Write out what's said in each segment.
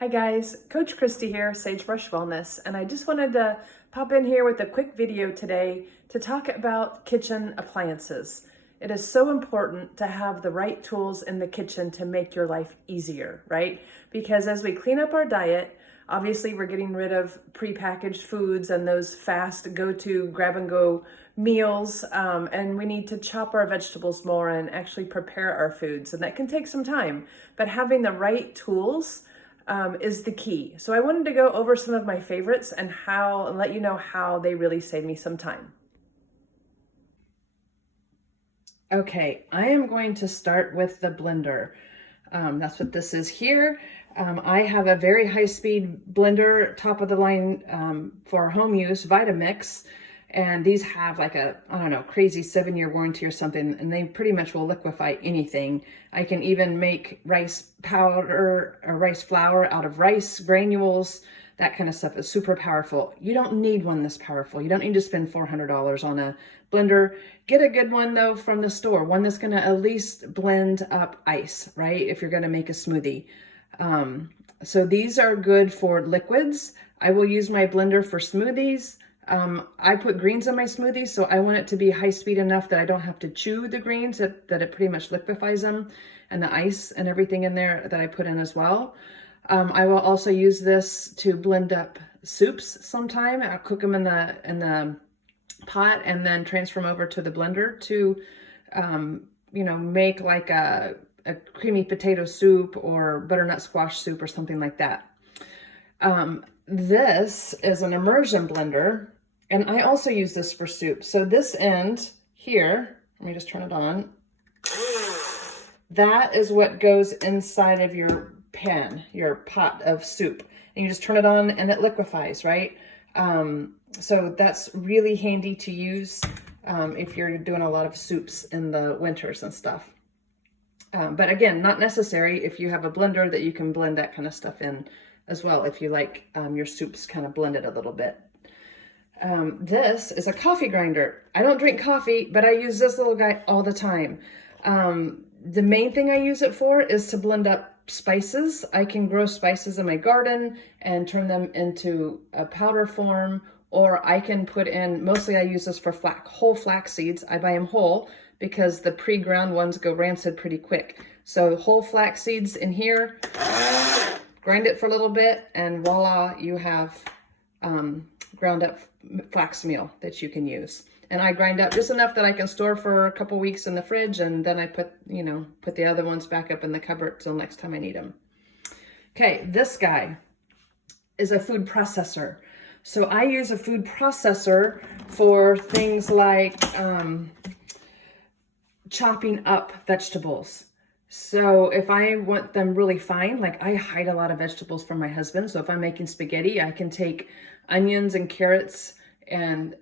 Hi guys, Coach Christy here, Sagebrush Wellness, and I just wanted to pop in here with a quick video today to talk about kitchen appliances. It is so important to have the right tools in the kitchen to make your life easier, right? Because as we clean up our diet, obviously we're getting rid of prepackaged foods and those fast go-to grab-and-go meals, and we need to chop our vegetables more and actually prepare our foods, and that can take some time. But having the right tools is the key. So I wanted to go over some of my favorites and let you know how they really save me some time. Okay, I am going to start with the blender. That's what this is here. I have a very high-speed blender, top of the line for home use, Vitamix. And these have like a, I don't know, crazy 7-year warranty or something, and they pretty much will liquefy anything. I can even make rice powder or rice flour out of rice granules. That kind of stuff is super powerful. You don't need one this powerful. You don't need to spend $400 on a blender. Get a good one though from the store, one that's gonna at least blend up ice, right? If you're gonna make a smoothie. So these are good for liquids. I will use my blender for smoothies. I put greens in my smoothies, so I want it to be high speed enough that I don't have to chew the greens, that it pretty much liquefies them, and the ice and everything in there that I put in as well. I will also use this to blend up soups sometime. I'll cook them in the pot and then transfer them over to the blender to, make like a creamy potato soup or butternut squash soup or something like that. This is an immersion blender, and I also use this for soup. So this end here, let me just turn it on. That is what goes inside of your pan, your pot of soup. And you just turn it on and it liquefies, right? So that's really handy to use if you're doing a lot of soups in the winters and stuff. But again, not necessary if you have a blender that you can blend that kind of stuff in as well, if you like your soups kind of blended a little bit. This is a coffee grinder. I don't drink coffee, but I use this little guy all the time. The main thing I use it for is to blend up spices. I can grow spices in my garden and turn them into a powder form, or I can put in, mostly I use this for whole flax seeds. I buy them whole because the pre-ground ones go rancid pretty quick. So whole flax seeds in here, grind it for a little bit, and voila, you have ground up flax meal that you can use. And I grind up just enough that I can store for a couple weeks in the fridge, and then I put the other ones back up in the cupboard till next time I need them. Okay, this guy is a food processor. So I use a food processor for things like chopping up vegetables. So if I want them really fine, like I hide a lot of vegetables from my husband. So if I'm making spaghetti, I can take onions and carrots and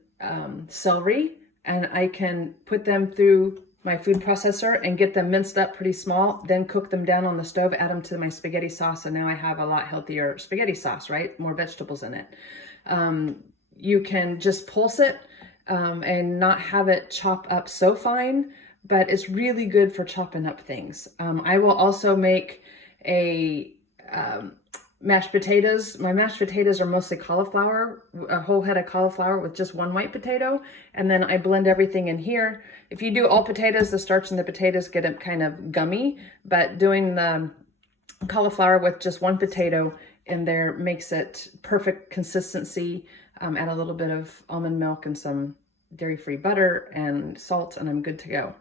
celery, and I can put them through my food processor and get them minced up pretty small, then cook them down on the stove, add them to my spaghetti sauce, and now I have a lot healthier spaghetti sauce, right? More vegetables in it. You can just pulse it and not have it chop up so fine, but it's really good for chopping up things. I will also make a mashed potatoes. My mashed potatoes are mostly cauliflower, a whole head of cauliflower with just one white potato, and then I blend everything in here. If you do all potatoes, the starch in the potatoes get it kind of gummy, but doing the cauliflower with just one potato in there makes it perfect consistency. Add a little bit of almond milk and some dairy-free butter and salt, and I'm good to go.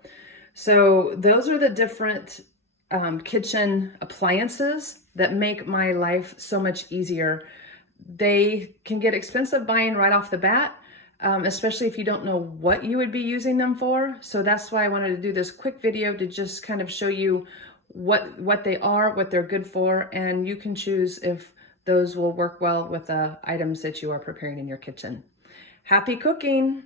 So those are the different kitchen appliances that make my life so much easier. They can get expensive buying right off the bat, especially if you don't know what you would be using them for. So that's why I wanted to do this quick video to just kind of show you what they are, what they're good for, and you can choose if those will work well with the items that you are preparing in your kitchen. Happy cooking!